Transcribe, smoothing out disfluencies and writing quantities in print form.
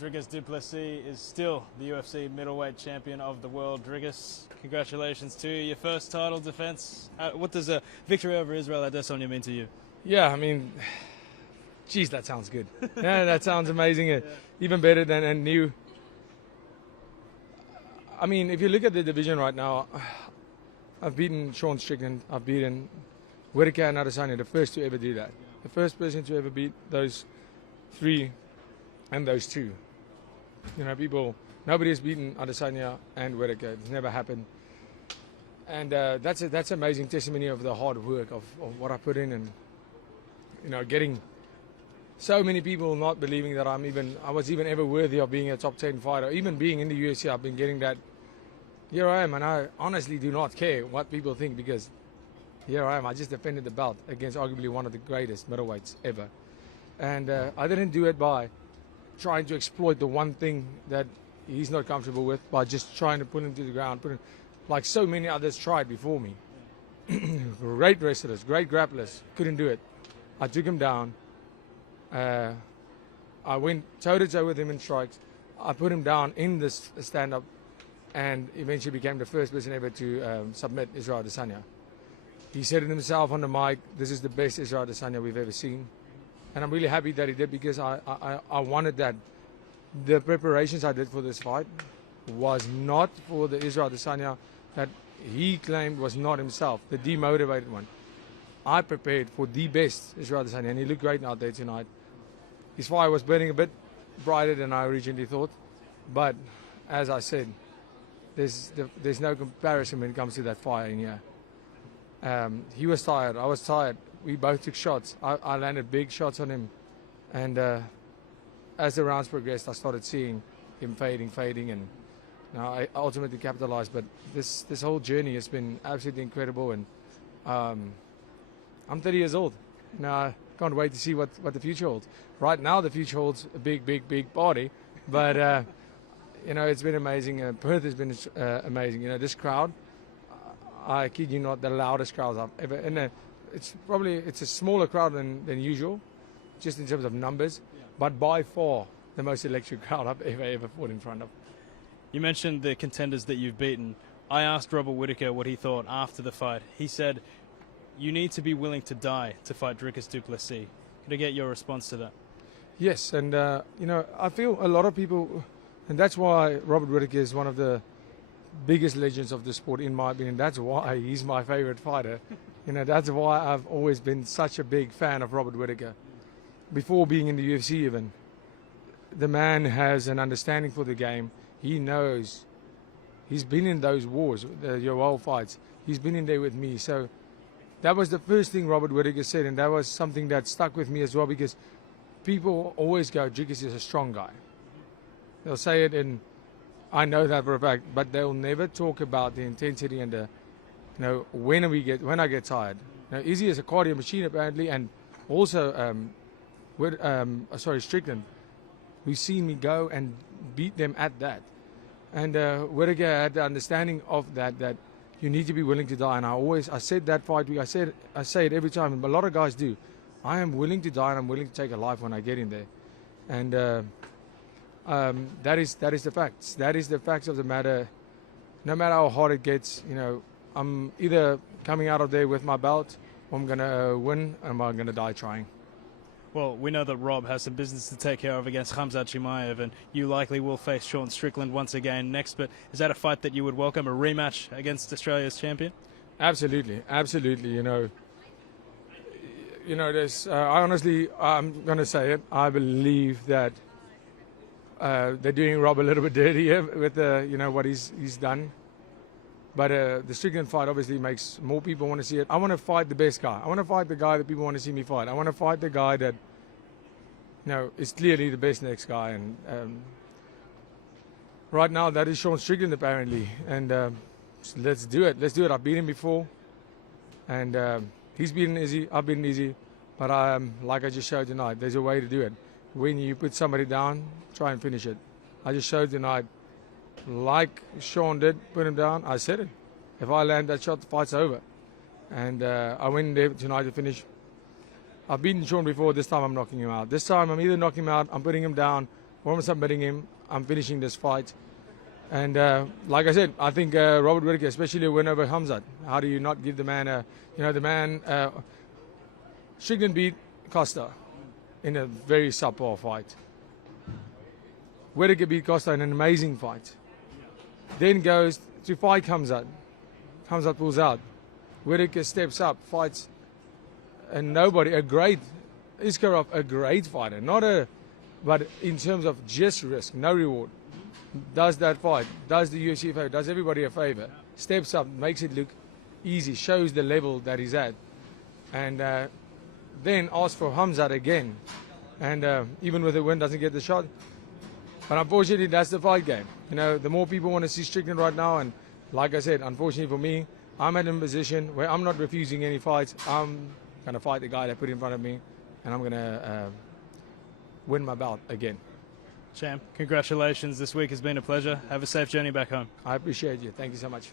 Dricus du Plessis is still the UFC middleweight champion of the world. Dricus, congratulations to you. Your first title defense. What does a victory over Israel Adesanya mean to you? Yeah, I mean, geez, that sounds good. Yeah, that sounds amazing. Even better than new. I mean, if you look at the division right now, I've beaten Sean Strickland, I've beaten Whittaker and Adesanya, the first to ever do that. The first person to ever beat those three and those two. You know, nobody has beaten Adesanya and Whittaker. It's never happened. And that's amazing testimony of the hard work of what I put in, and you know, getting so many people not believing that I was even ever worthy of being a top 10 fighter. Even being in the UFC, I've been getting that. Here I am, and I honestly do not care what people think, because here I am. I just defended the belt against arguably one of the greatest middleweights ever. And I didn't do it by trying to exploit the one thing that he's not comfortable with, by just trying to put him to the ground, like so many others tried before me. Great wrestlers, great grapplers, couldn't do it. I took him down. I went toe-to-toe with him in strikes. I put him down in this stand-up, and eventually became the first person ever to submit Israel Adesanya. He said it himself on the mic, this is the best Israel Adesanya we've ever seen. And I'm really happy that he did, because I wanted that. The preparations I did for this fight was not for the Israel Adesanya that he claimed was not himself, the demotivated one. I prepared for the best Israel Adesanya, and he looked great out there tonight. His fire was burning a bit brighter than I originally thought, but as I said, there's no comparison when it comes to that fire in here. He was tired, I was tired. We both took shots. I landed big shots on him, and as the rounds progressed, I started seeing him fading, and I ultimately capitalized. But this whole journey has been absolutely incredible, and I'm 30 years old. Now I can't wait to see what the future holds. Right now, the future holds a big party, but you know, it's been amazing. Perth has been amazing. You know, this crowd, I kid you not, the loudest crowds I've ever. And it's a smaller crowd than usual, just in terms of numbers, but by far the most electric crowd I've ever fought in front of. You mentioned the contenders that you've beaten. I asked Robert Whittaker what he thought after the fight. He said, you need to be willing to die to fight Dricus du Plessis. Could I get your response to that? Yes, and you know, I feel a lot of people, and that's why Robert Whittaker is one of the biggest legends of the sport, in my opinion. That's why he's my favorite fighter. You know, that's why I've always been such a big fan of Robert Whittaker. Before being in the UFC even, the man has an understanding for the game. He knows. He's been in those wars, the Yoel fights. He's been in there with me. So that was the first thing Robert Whittaker said, and that was something that stuck with me as well, because people always go, Dricus is a strong guy. They'll say it, and I know that for a fact, but they'll never talk about the intensity and the, you know, when I get tired. Now, Izzy is a cardio machine apparently, and also Strickland, who's seen me go and beat them at that. And Whittaker had the understanding of that you need to be willing to die. And I said that fight week, I say it every time, and a lot of guys do. I am willing to die, and I'm willing to take a life when I get in there. And that is the facts. That is the facts of the matter. No matter how hard it gets, you know, I'm either coming out of there with my belt, or I'm going to win, or I'm going to die trying. Well, we know that Rob has some business to take care of against Khamzat Chimaev, and you likely will face Sean Strickland once again next. But is that a fight that you would welcome, a rematch against Australia's champion? Absolutely, absolutely. You know, there's. I'm going to say it. I believe that they're doing Rob a little bit dirty here with what he's done. But the Strickland fight obviously makes more people want to see it. I want to fight the best guy. I want to fight the guy that people want to see me fight. I want to fight the guy that, you know, is clearly the best next guy. And right now, that is Sean Strickland apparently. And so let's do it. Let's do it. I've beaten him before, and he's beaten Izzy. I've beaten Izzy. But like I just showed tonight, there's a way to do it. When you put somebody down, try and finish it. I just showed tonight. Like Sean did, put him down. I said it. If I land that shot, the fight's over. And I went in there tonight to finish. I've beaten Sean before. This time I'm knocking him out. This time I'm either knocking him out, I'm putting him down, I'm submitting him. I'm finishing this fight. And like I said, I think Robert Whittaker, especially a win over Khamzat, how do you not give the man the man Strickland beat Costa in a very subpar fight. Whittaker beat Costa in an amazing fight. Then goes to fight Khamzat. Khamzat pulls out. Whittaker steps up, fights, and Iskarov, a great fighter, but in terms of just risk, no reward. Does that fight, does the UFC a favor, does everybody a favor, steps up, makes it look easy, shows the level that he's at, and then asks for Khamzat again, and even with a win doesn't get the shot. But unfortunately, that's the fight game. The more people want to see Strickland right now, and like I said, unfortunately for me, I'm at a position where I'm not refusing any fights. I'm going to fight the guy that put in front of me, and I'm going to win my bout again. Champ, congratulations. This week has been a pleasure. Have a safe journey back home. I appreciate you. Thank you so much.